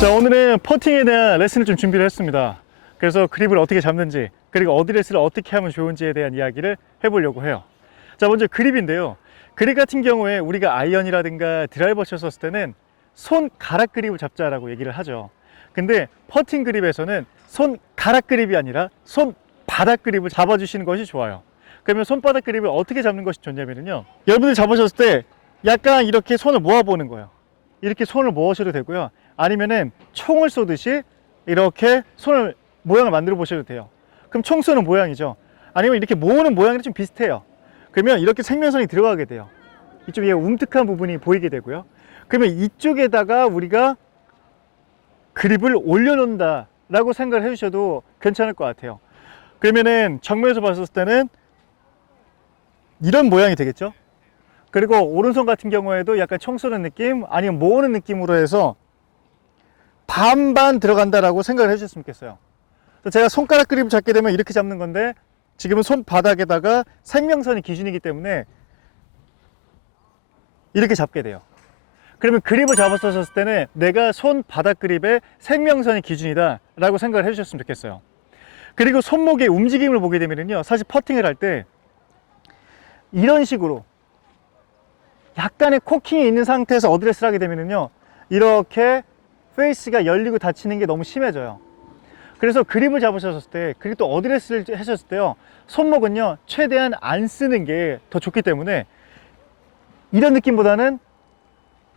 자, 오늘은 퍼팅에 대한 레슨을 좀 준비를 했습니다. 그래서 그립을 어떻게 잡는지, 그리고 어드레스를 어떻게 하면 좋은지에 대한 이야기를 해보려고 해요. 자, 먼저 그립인데요. 그립 같은 경우에 우리가 아이언이라든가 드라이버 쳤었을 때는 손가락 그립을 잡자라고 얘기를 하죠. 근데 퍼팅 그립에서는 손가락 그립이 아니라 손바닥 그립을 잡아주시는 것이 좋아요. 그러면 손바닥 그립을 어떻게 잡는 것이 좋냐면요, 여러분들이 잡으셨을 때 약간 이렇게 손을 모아보는 거예요. 이렇게 손을 모으셔도 되고요, 아니면은 총을 쏘듯이 이렇게 손을 모양을 만들어 보셔도 돼요. 그럼 총 쏘는 모양이죠. 아니면 이렇게 모으는 모양이 좀 비슷해요. 그러면 이렇게 생명선이 들어가게 돼요. 이쪽에 움특한 부분이 보이게 되고요. 그러면 이쪽에다가 우리가 그립을 올려놓는다 라고 생각을 해주셔도 괜찮을 것 같아요. 그러면은 정면에서 봤을 때는 이런 모양이 되겠죠. 그리고 오른손 같은 경우에도 약간 총 쏘는 느낌, 아니면 모으는 느낌으로 해서 반반 들어간다라고 생각을 해주셨으면 좋겠어요. 제가 손가락 그립을 잡게 되면 이렇게 잡는 건데, 지금은 손바닥에다가 생명선이 기준이기 때문에 이렇게 잡게 돼요. 그러면 그립을 잡았었을 때는 내가 손바닥 그립의 생명선이 기준이다 라고 생각을 해주셨으면 좋겠어요. 그리고 손목의 움직임을 보게 되면요, 사실 퍼팅을 할 때 이런 식으로 약간의 코킹이 있는 상태에서 어드레스를 하게 되면요, 이렇게 페이스가 열리고 닫히는 게 너무 심해져요. 그래서 그립을 잡으셨을 때, 그리고 또 어드레스를 하셨을 때요, 손목은요 최대한 안 쓰는 게 더 좋기 때문에 이런 느낌보다는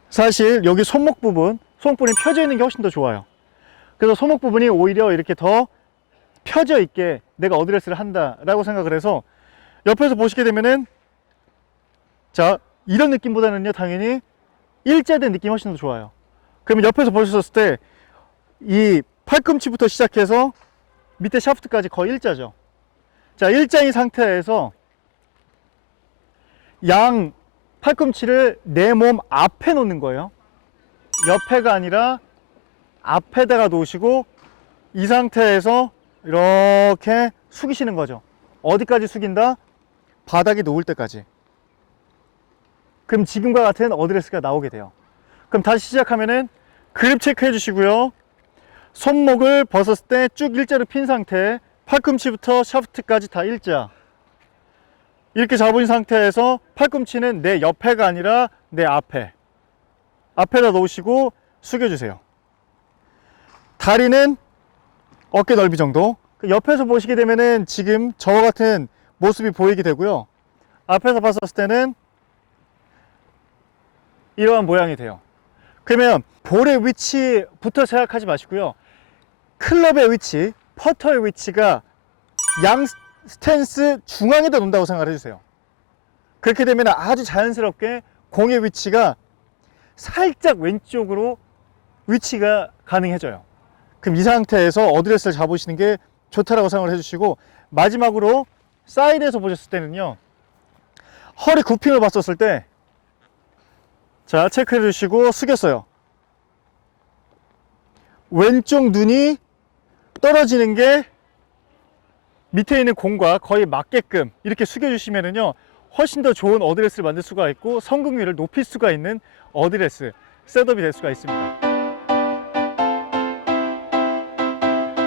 사실 여기 손목 부분이 펴져 있는 게 훨씬 더 좋아요. 그래서 손목 부분이 오히려 이렇게 더 펴져 있게 내가 어드레스를 한다 라고 생각을 해서, 옆에서 보시게 되면은, 자, 이런 느낌보다는요 당연히 일자된 느낌이 훨씬 더 좋아요. 그러면 옆에서 보셨을 때 이 팔꿈치부터 시작해서 밑에 샤프트까지 거의 일자죠. 자, 일자인 상태에서 양 팔꿈치를 내 몸 앞에 놓는 거예요. 옆에가 아니라 앞에다가 놓으시고, 이 상태에서 이렇게 숙이시는 거죠. 어디까지 숙인다? 바닥에 놓을 때까지. 그럼 지금과 같은 어드레스가 나오게 돼요. 그럼 다시 시작하면은 그립 체크해 주시고요, 손목을 벗었을 때 쭉 일자로 핀 상태, 팔꿈치부터 샤프트까지 다 일자. 이렇게 잡은 상태에서 팔꿈치는 내 옆에가 아니라 내 앞에다 놓으시고 숙여주세요. 다리는 어깨 넓이 정도. 옆에서 보시게 되면은 지금 저와 같은 모습이 보이게 되고요, 앞에서 봤을 때는 이러한 모양이 돼요. 그러면 볼의 위치부터 생각하지 마시고요, 클럽의 위치, 퍼터의 위치가 양 스탠스 중앙에다 놓는다고 생각을 해주세요. 그렇게 되면 아주 자연스럽게 공의 위치가 살짝 왼쪽으로 위치가 가능해져요. 그럼 이 상태에서 어드레스를 잡으시는 게 좋다라고 생각을 해주시고, 마지막으로 사이드에서 보셨을 때는요, 허리 굽힘을 봤었을 때, 자, 체크해 주시고 숙였어요. 왼쪽 눈이 떨어지는 게 밑에 있는 공과 거의 맞게끔 이렇게 숙여주시면은요, 훨씬 더 좋은 어드레스를 만들 수가 있고 성공률을 높일 수가 있는 어드레스 셋업이 될 수가 있습니다.